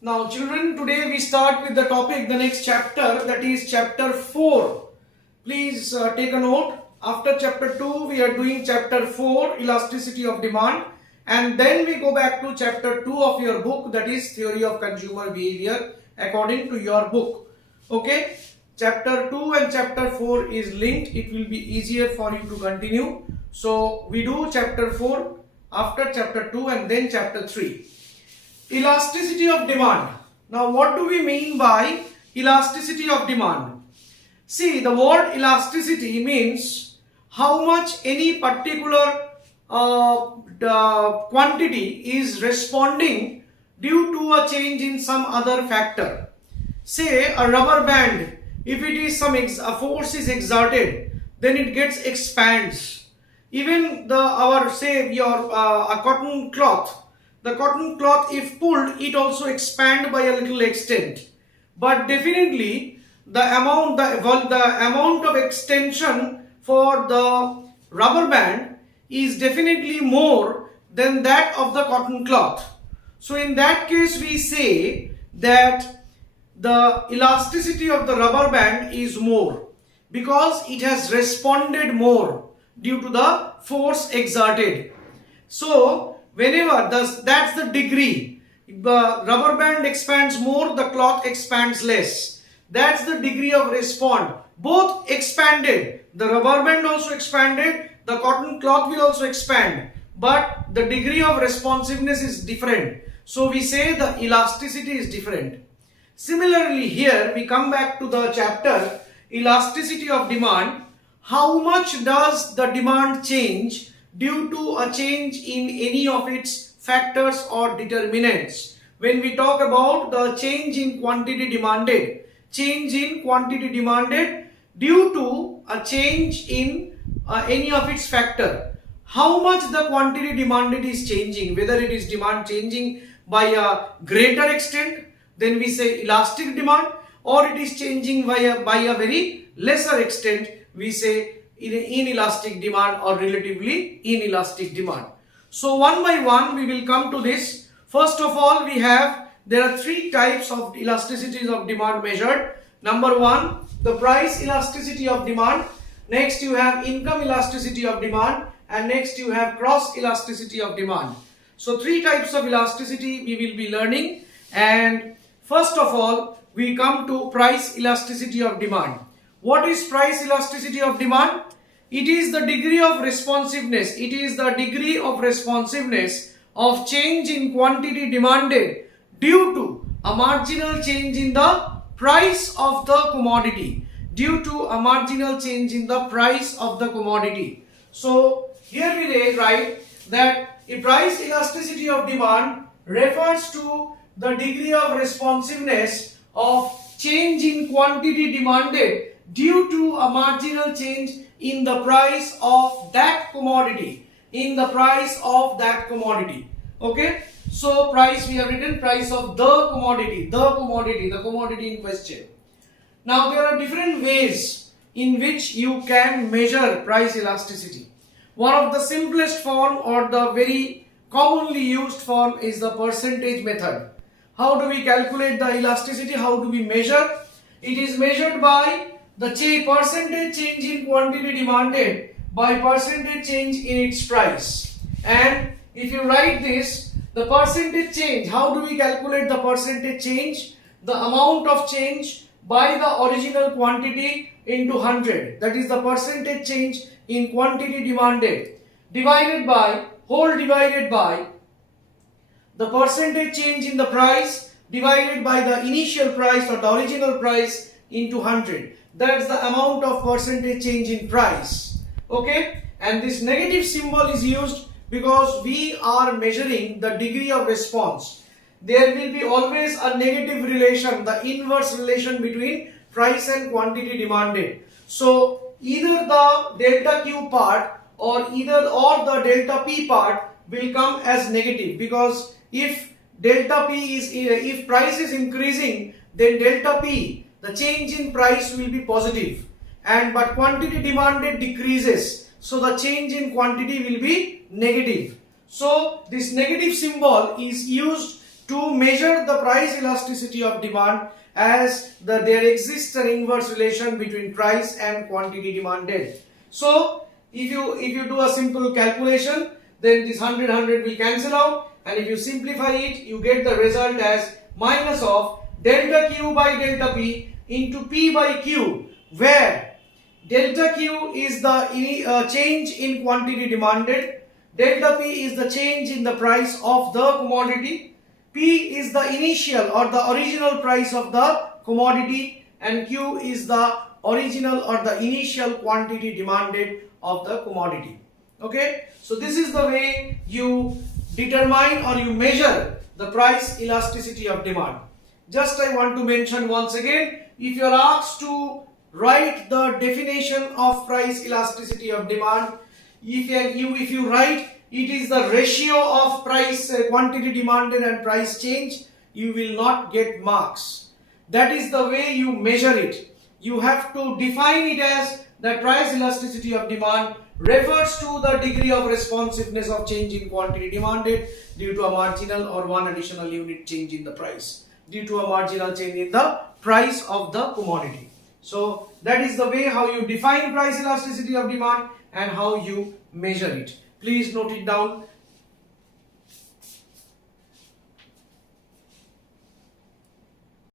Now children, today we start with the topic, the next chapter, that is chapter 4. Please take a note. After chapter 2 we are doing chapter 4, elasticity of demand, and then we go back to chapter 2 of your book, that is theory of consumer behavior according to your book. Okay, chapter 2 and chapter 4 is linked. It will be easier for you to continue. So we do chapter 4 after chapter 2 and then chapter 3. Elasticity of demand. Now what do we mean by elasticity of demand? See, the word elasticity means how much any particular quantity is responding due to a change in some other factor. Say a rubber band, if it is a force is exerted, then it gets expands. Even a cotton cloth. The cotton cloth, if pulled, it also expand by a little extent. But definitely the amount of extension for the rubber band is definitely more than that of the cotton cloth. So in that case we say that the elasticity of the rubber band is more because it has responded more due to the force exerted. So whenever that's the degree, the rubber band expands more, the cloth expands less. That's the degree of response. Both expanded. The rubber band also expanded, the cotton cloth will also expand, but the degree of responsiveness is different. So we say the elasticity is different. Similarly, here we come back to the chapter elasticity of demand. How much does the demand change due to a change in any of its factors or determinants? When we talk about the change in quantity demanded due to a change in any of its factor, how much the quantity demanded is changing, whether it is demand changing by a greater extent, then we say elastic demand, or it is changing by a very lesser extent, we say inelastic demand or relatively inelastic demand. So one by one we will come to this. First of all, there are three types of elasticities of demand measured. Number one, the price elasticity of demand. Next you have income elasticity of demand, and next you have cross elasticity of demand. So three types of elasticity we will be learning, and first of all we come to price elasticity of demand. What is price elasticity of demand? It is the degree of responsiveness. It is the degree of responsiveness of change in quantity demanded due to a marginal change in the price of the commodity. Due to a marginal change in the price of the commodity. So here we write that a price elasticity of demand refers to the degree of responsiveness of change in quantity demanded due to a marginal change in the price of that commodity. Okay, so price, we have written price of the commodity in question. Now there are different ways in which you can measure price elasticity. One of the simplest form, or the very commonly used form, is the percentage method. How do we calculate the elasticity? How do we measure? It is measured by the percentage change in quantity demanded by percentage change in its price. And if you write this, the percentage change, how do we calculate the percentage change? The amount of change by the original quantity into 100, that is the percentage change in quantity demanded, divided by the percentage change in the price divided by the initial price or the original price into 100. That's the amount of percentage change in price. Okay, and this negative symbol is used because we are measuring the degree of response. There will be always a negative relation, the inverse relation between price and quantity demanded. So either the delta Q part or the delta P part will come as negative, because if price is increasing, then delta P, the change in price, will be positive, but quantity demanded decreases, so the change in quantity will be negative. So this negative symbol is used to measure the price elasticity of demand, as there exists an inverse relation between price and quantity demanded. So if you do a simple calculation, then this 100 will cancel out, and if you simplify it, you get the result as minus of delta Q by delta P into P by Q, where delta Q is the change in quantity demanded, delta P is the change in the price of the commodity, P is the initial or the original price of the commodity, and Q is the original or the initial quantity demanded of the commodity. Okay, so this is the way you determine or you measure the price elasticity of demand. Just I want to mention once again, if you are asked to write the definition of price elasticity of demand, if you write it is the ratio of price quantity demanded and price change, you will not get marks. That is the way you measure it. You have to define it as that price elasticity of demand refers to the degree of responsiveness of change in quantity demanded due to a marginal or one additional unit change in the price, due to a marginal change in the price of the commodity. So that is the way how you define price elasticity of demand and how you measure it. Please note it down.